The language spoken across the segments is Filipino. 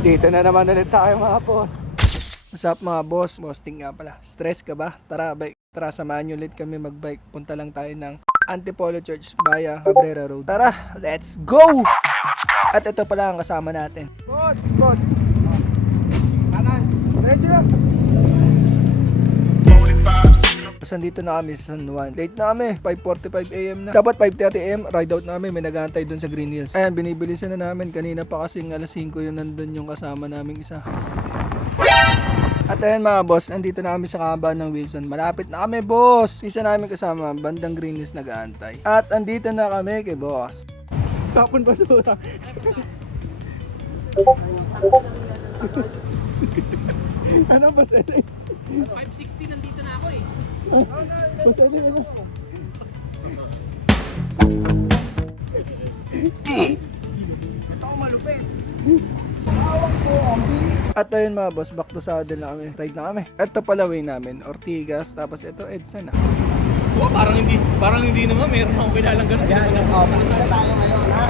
Dito na naman ulit tayo mga boss. What's up mga boss? Bossting nga pala. Stress ka ba? Tara, bike. Tara, samahan nyo ulit kami magbike. Punta lang tayo ng Antipolo Church via Cabrera Road. Tara, let's go! At ito pala ang kasama natin. Good. Kanan. Ready na. Tapos nandito na kami sa San Juan. Late na kami, 5:45 AM na. Dapat 5:30 AM, ride out na kami. May nag-aantay dun sa Green Hills. Ayan, binibilisan na namin. Kanina pa kasing alas 5 yun nandun yung kasama naming isa. At ayan mga boss, nandito na kami sa kahabaan ng Wilson. Malapit na kami boss. Isa namin kasama, bandang Green Hills nag-aantay. At andito na kami kay boss. Tapon basura. Ano ba sa 560 nandito na ako eh. Basta din ano? Ito ako malupit. At ayun mga boss, back to saddle na kami. Ride na kami. Ito pala way namin, Ortigas, tapos ito Edsa na. Oh, parang hindi naman. Meron akong kilalang ganun. Ayan, makikita tayo ngayon ha.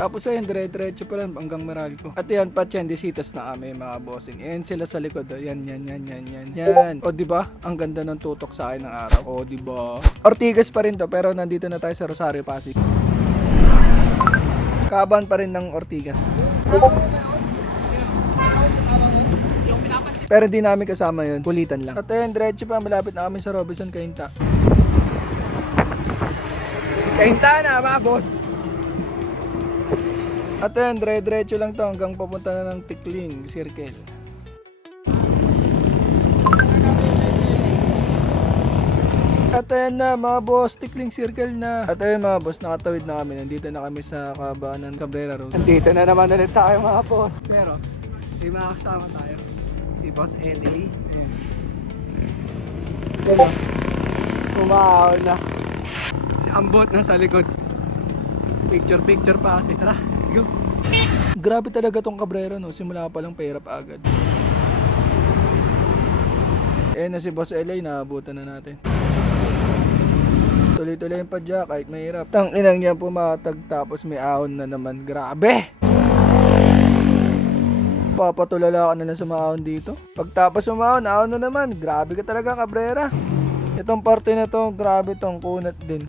Tapos ayun, dire-diretso pa lang hanggang Meralco. At yan, Pachiendesitas na kami mga bossing. Ayan sila sa likod. Oh. Yan. O diba? Ang ganda ng tutok sa akin ng araw. O diba? Ortigas pa rin to, pero nandito na tayo sa Rosario, Pasig. Kaban pa rin ng Ortigas. Pero hindi namin kasama yun. Kulitan lang. At ayun, diretso pa. Malapit na kami sa Robinson, Cainta. Cainta na mga boss! At ayun, dire-diretso lang to hanggang papunta na ng Tikling Circle. At ayun na mga boss, Tikling Circle na. At ayun mga boss, nakatawid na kami. Nandito na kami sa kahabaan ng Cabrera Road. Nandito na naman ulit tayo mga boss. Pero, may mga kasama tayo. Si Boss LA. Diba? Kumaaw na. Si Ambot nasa likod. Picture pa kasi. Tara, let's go. Grabe talaga tong Cabrera no. Simula pa lang pahirap agad. Na si Boss LA, naabutan na natin. Tuloy-tuloy yung padya kahit mahirap. Tang inang niya pumatag tapos may ahon na naman. Grabe! Papatulala ka na lang sa maahon dito. Pagtapos umahon, ahon na naman. Grabe ka talaga Cabrera. Itong parte na to, grabe tong kunat din.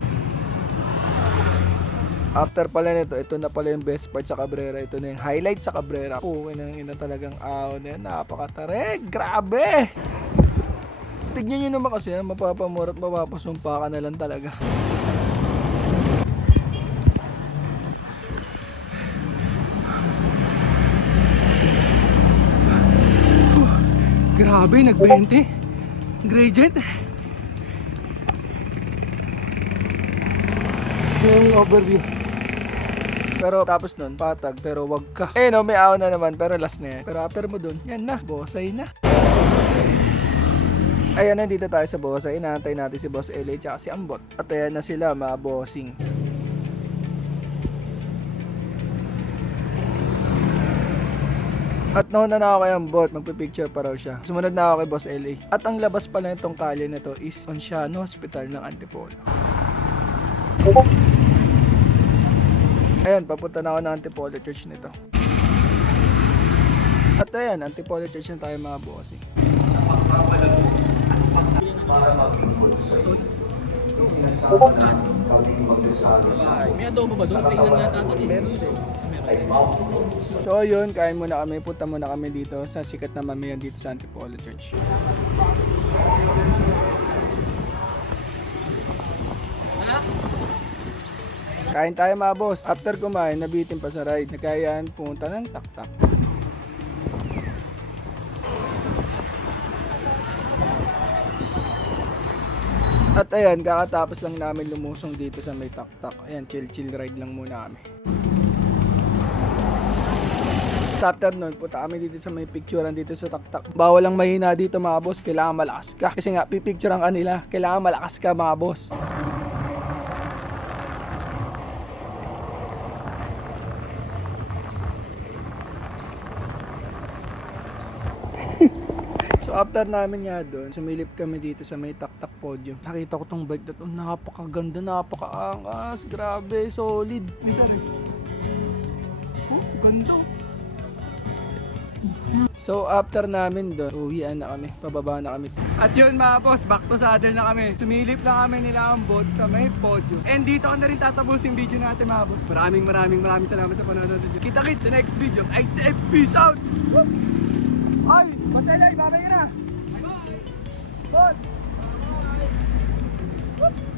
After pala nito, ito na pala yung best part sa Cabrera. Ito na yung highlight sa Cabrera. Ina talagang ahon na yan. Napakatarik. Grabe! Tignan nyo naman kasi, mapapamura at mapapasumpa ka na lang talaga. Grabe, nag-20. Gradient. Yung overview. Pero tapos nun, patag, pero wag ka. No, may ahon na naman, pero last na yan. Pero after mo dun, yan na, bosay na. Ayan na, dito tayo sa bosay. Inaantay natin si Boss LA tsaka si Ambot. At ayan na sila, mga bossing. At nauna na ako kay Ambot, magpipicture pa raw siya. Sumunod na ako kay Boss LA. At ang labas pala nitong kalye na to is Ponciano Hospital ng Antipolo. Ayan, papunta na ako ng Antipolo Church nito. At ayan, Antipolo Church na tayo mga bossing. May adobo ba doon? Tingnan nga natin. Meron din. So yun, kain muna kami, punta muna kami dito sa sikat na mamayan dito sa Antipolo Church. Kain tayo mga boss. After kumain, nabitin pa sa ride. Nagkayaan pumunta ng tak-tak. At ayan, kakatapos lang namin lumusong dito sa may tak-tak. Ayan, chill ride lang muna kami. Sa afternoon, punta kami dito sa may picturean dito sa tak-tak. Bawal lang mahina dito mga boss, kailangan malakas ka. Kasi nga, pipicturean ka nila, kailangan malakas ka mga boss. So after namin nga doon, sumilip kami dito sa may tak-tak podium. Nakita ko tong bike na to, napakaganda, napakaangas, grabe, solid. ganda. So after namin doon, uwian na kami, pababa na kami. At yun mga boss, back to saddle na kami. Sumilip na kami nila ang boat sa may podium. And dito ko na rin tatapusin video natin mga boss. Maraming salamat sa panonood. Kita-kits sa next video. ITF, peace out! Woo! Ay, masalay, babay na! Bye! Bye!